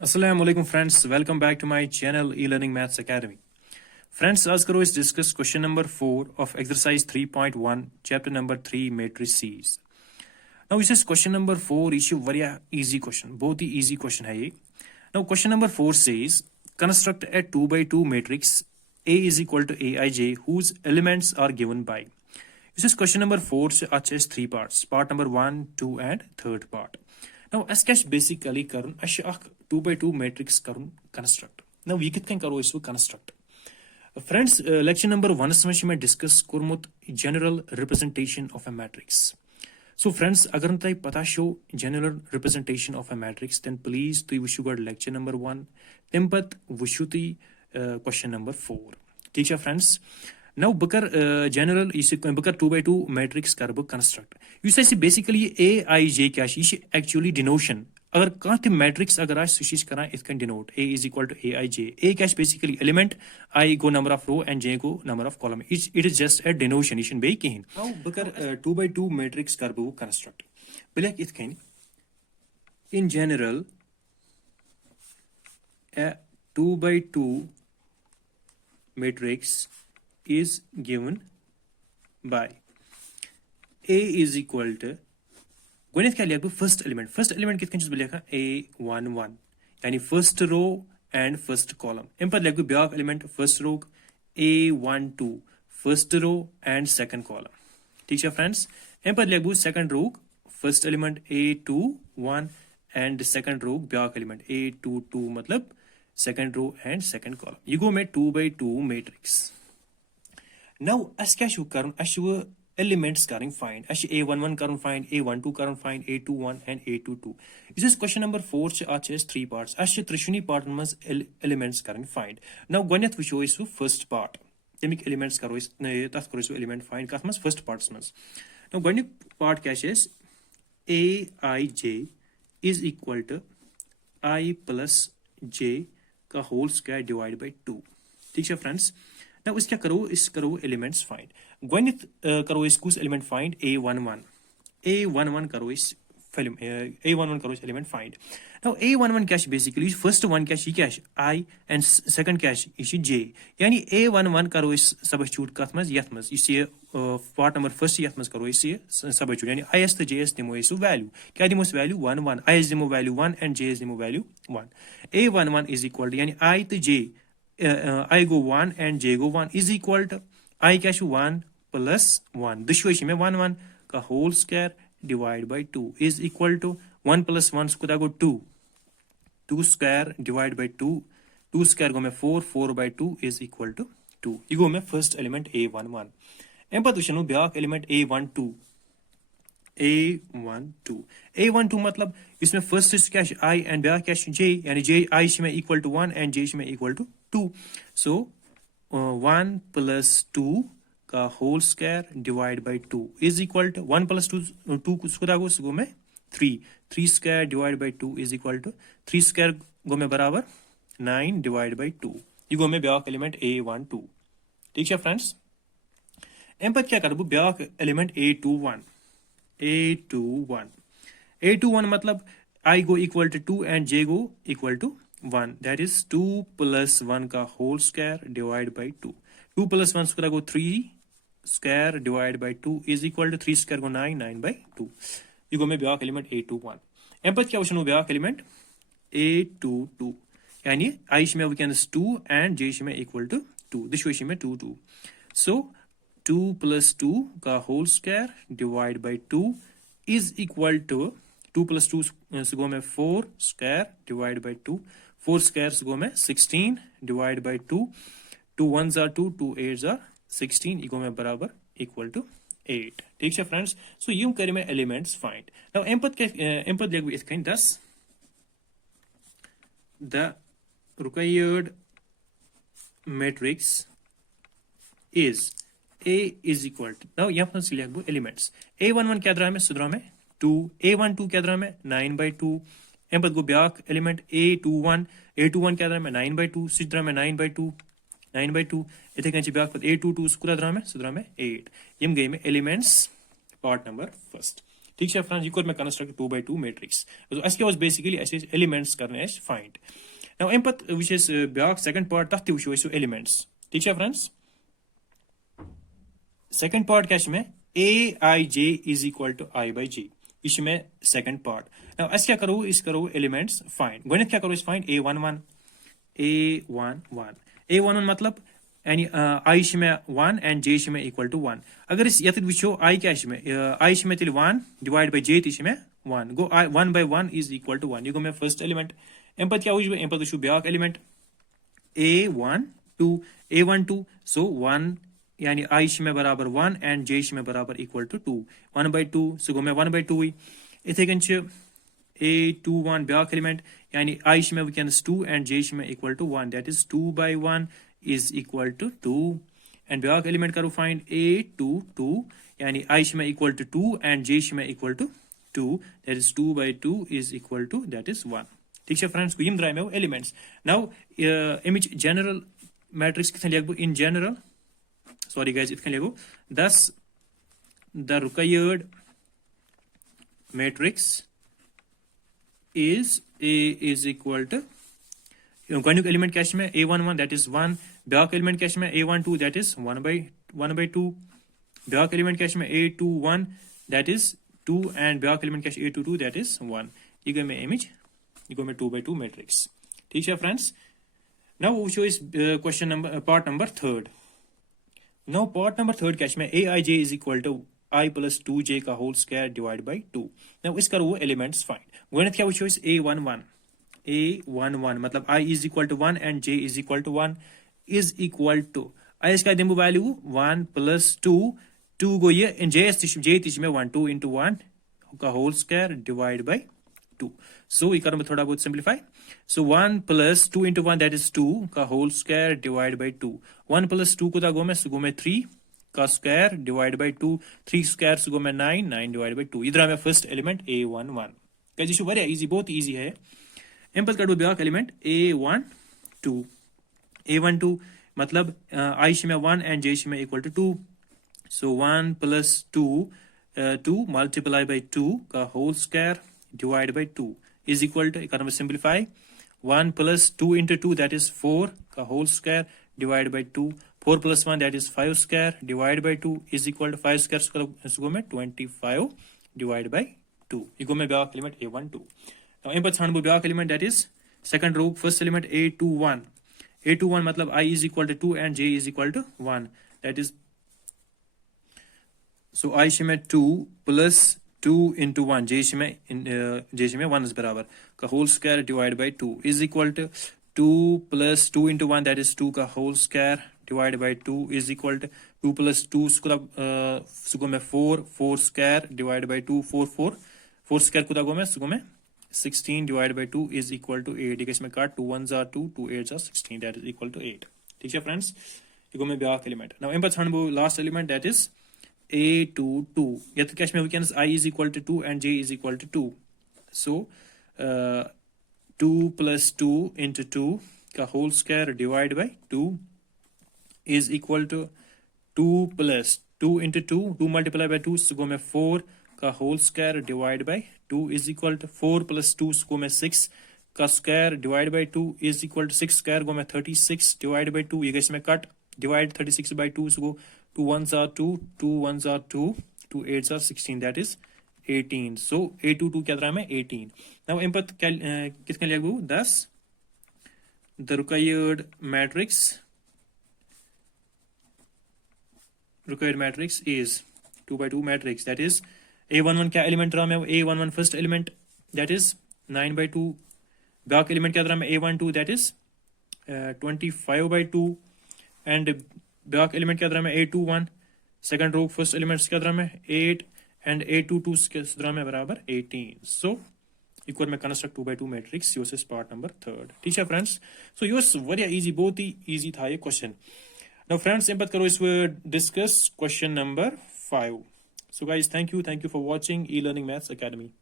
Assalamu alaikum friends, welcome back to my channel e-learning maths academy. Friends, आज करो इस discuss question number 4 of exercise 3.1 chapter number 3 matrices. Now this is question number 4 issue very easy question, बहुत ही easy question है ये. Now question number 4 says construct a 2 by 2 matrix A is equal to Aij whose elements are given by. This is question number 4 से आज is 3 parts, part number 1, 2 and third part. Now as cash basically करन अश अख 2 by 2 matrix Karan construct. Now we कित कन करो इसको construct. Friends, lecture number 1 में मैं discuss कोरमुत general representation of a matrix. So friends, अगर तुम पता show general representation of a matrix, then please तुम वुशु गड lecture number 1, तम पत वुशु तुम question number 4. ठीक है friends? Now बकर general इसे बकर 2 by 2 matrix कर बो construct. You say basically Aij क्या शी actually denotion. अगर कहाँ थे matrix अगर आज सुशीष करा इसका denote A is equal to Aij. A क्या basically element, I go number of row and J go number of column. It is just a denotion. इशन बे कहीं. Now बकर 2 by 2 matrix कर बो construct. पहले इसका in general a 2 by 2 matrix is given by A is equal to गणित क्या लिया first element कितने चीज लिखा A11 यानी first row and first column इन पर लिया ब्याक element first row A12 first row and second column. ठीक है फ्रेंड्स, इन पर लिया second row first element A21 and second row ब्याक एलिमेंट A22 मतलब second row and second column. ये गो में 2 by 2 मैट्रिक्स. Now as क्या शो करन अशु elements करन find अशु A11 करन find A12 करन find A21 and A22. This is question number 4 च आज 3 parts अशु त्रिशुनी part मस elements करन find. Now गणित वुशो इसु first part तमिक elements करो इस तथ करो इसु element find कथ मस first parts मस. Now गणित part क्या छ Aij is equal to I plus j का whole square divided by 2. ठीक है फ्रेंड्स. Now इस क्या करो इस करो एलिमेंट्स फाइंड गणित करो इस कुछ एलिमेंट फाइंड A11 करो इस फिल्म A11 करो इस एलिमेंट फाइंड. Now A11 क्या बेसिकली फर्स्ट वन क्या I एंड सेकंड क्या J यानी A11 करो इस सबस्टिट्यूट कथ मज यथ मज इस पार्ट नंबर फर्स्ट यथ मज करो इस सबस्टिट्यूट यानी IS तो JS दिमो इस वैल्यू क्या दिमो इस वैल्यू 1 1 IS दिमो वैल्यू 1 एंड JS दिमो value 1. A11 is equal to यानी I तो J I go 1 and J go 1 is equal to I cash 1 plus 1. दुश्वाशी में 1 1 का whole square divide by 2 is equal to 1 plus 1 square go 2. 2 square divide by 2. 2 square go में 4. 4 by 2 is equal to 2. ये go में first element A11. M पर दुश्मनो back element A12. A12 मतलब इसमें first is क्या I and back क्या J यानी J I में equal to 1 and J में equal to 2. So 1 plus 2 का whole square divide by 2 is equal to 1 plus 2 को में 3 square divide by 2 is equal to 3 square गो में बराबर 9 divide by 2. ये गो में ब्याक एलिमेंट A12. ठीक है फ्रेंड्स. एम पर क्या करबो ब्याक एलिमेंट A21 मतलब I go equal to 2 and J go equal to 1. That is 2 plus 1 का whole square divided by 2. 2 plus 1 square go 3 square divided by 2 is equal to 3 square go 9 by 2. ये गो में ब्याक element A21. M पर क्या वचनो back element A22 यानी I में वैकेंस 2 and J में equal to 2. दिशवेशी में 2 2. So 2 plus 2 का whole square divided by 2 is equal to 2 plus 2 से गो में 4 square divided by 2. 4 square से गो में 16 divided by 2. 2 1s are 2, 2 8s are 16. इगो में बराबर equal to 8. ठीक है फ्रेंड्स. सो यूं करें में एलिमेंट्स फाइंड. नाउ एम्पथ लिख इस कहीं 10 the required matrix is A is equal to now यहाँ पर सिलेक्ट बो एलिमेंट्स A11 क्या द्रा में सुद्रा में 2 A12 क्या द्रा में 9 by 2. एम पर गो ब्याक एलिमेंट A21 क्या द्रा में 9 by 2 सुद्रा में 9 by 2 इथे कहीं ब्याक पर A22 सुद्रा में 8. यम गए में एलिमेंट्स पार्ट नंबर फर्स्ट. ठीक है फ्रेंड्स, ये कर मैं कंस्ट्रक्ट 2x2 मैट्रिक्स अस क्या बेसिकली एलिमेंट्स करने फाइंड नाउ अम पे वो ब्या सेकंड पार्ट तथ वो एलिमेंट्स ठीक है फ्रेंड्स सेकंड पार्ट क्या में aij is equal to I by j यह में सेकंड पार्ट नाउ अस क्या करो इस करो एलिमेंट्स फाइंड गो क्या करो फाइंड a11 मतलब यानी I में 1 एंड j में इक्वल टू 1 अगर ये वो I क्या में I में तेल 1 डिवाइड बाय j में 1 गो 1 by 1 इज इक्वल टू 1 यह गो मे फर्स्ट एलिमेंट अम पे क्या वो अम पे वो ब्या एलिमेंट a12 सो 1 यानी I में बराबर 1 एंड j में बराबर इक्वल टू 2 1 by 2 सो गो मे 1 by 2 इथे कन a21 ब्या एलिमेंट यानी I में वनस 2 एंड j में equal to 1 that is 2 by 1 is equal to 2 and ब्याक एलिमेंट करो फाइंड a22 यानी I में इक्वल टू 2 एंड j में equal to 2 that is 2 by 2 is equal to that is 1 ठीक है फ्रेंड्स यम द्राय मे एलिमेंट्स नाउ अमिच जनरल मैट्रिक्स कितने लिख इन जनरल सॉरी गाइस इतने लिखो thus the required matrix is a is equal to Ganik element क्या में a11 that is 1 back element क्या में a12 that is 1 by 2 back element क्या में a21 that is 2 and back element क्या a22 that is 1 ये गई मैं इमेज ये गो मैं 2 by 2 मैट्रिक्स ठीक है फ्रेंड्स नाउ वो शो इस question number part number third now part number third क्या में aij is equal to I plus 2j का whole square divide by 2 now इसका वो एलिमेंट्स फाइंड गणित क्या वो शो इस a11 मतलब I is equal to 1 and j is equal to 1 is equal to I इसका दिम्बु वैल्यू 1 plus 2 गो ये इन j में 1 2 into 1 का whole square divide by 2 so ये करूँ थोड़ा बहुत simplify so 1 plus 2 into 1 that is 2 का whole square divide by 2 1 plus 2 को गो में 3 का स्क्वायर डिवाइड बाय 2 3 स्क्वायर से गो में 9 डिवाइड बाय 2 इधर हमें फर्स्ट एलिमेंट a11 क्या जी वेरी इजी बहुत इजी है एम पर करो ब्याक एलिमेंट a12 मतलब I में 1 एंड j में equal to 2 so 1 plus 2 multiply by 2 का whole square divide by 2 is equal to economic simplify 1 plus 2 into 2 that is 4 का whole square divide by 2 4 plus 1 that is 5 square divide by 2 is equal to 5 square इसको में 25 divide by 2 इको में ब्याक element a12 now इन पर छानबो ब्याक element that is second row first element a21 मतलब I is equal to 2 and j is equal to 1 that is so I में 2 plus 2 into 1 j में 1 is बराबर का whole square divide by 2 is equal to 2 plus 2 into 1 that is 2 का whole square divide by 2 is equal to 2 plus 2 सुको में 4 square divide by 2 4 square को में 16 divided by 2 is equal to 8 इसमें काट 2 1s are 2 2 8s are 16 that is equal to 8 ठीक है friends ये गो में ब्याक एलिमेंट नाउ इन पर छानबो last element that is a22 ये तो कैश में we can I is equal to 2 and j is equal to 2 so 2 plus 2 into 2 का whole square divide by 2 is equal to 2 plus 2 into 2 multiply by 2 so गो में 4 का whole square divide by 2 is equal to 4 plus 2 को में 6 का square divide by 2 is equal to 6 square को में 36 divide by 2 ये इसमें cut divide 36 by 2 so 2 1s are 2 1s are 2 2 8s are 16 that is 18 so a22 क्या तरह में 18 नाउ इन पर कितने लिखो 10 the required matrix is 2 by 2 matrix that is a11 क्या एलिमेंट रहा है a11 first element that is 9 by 2 back element क्या रहा है a12 that is 25 by 2 and back element क्या रहा है a21 second row first elements क्या रहा है 8 एंड a22 के रहा है बराबर 18 सो इक्वल में construct 2 by 2 matrix your is part number 3 ठीक है friends so your very easy बहुत ही इजी था ये क्वेश्चन नाउ फ्रेंड्स इन बात करो इस discuss question number 5 So guys, thank you for watching eLearning Maths Academy.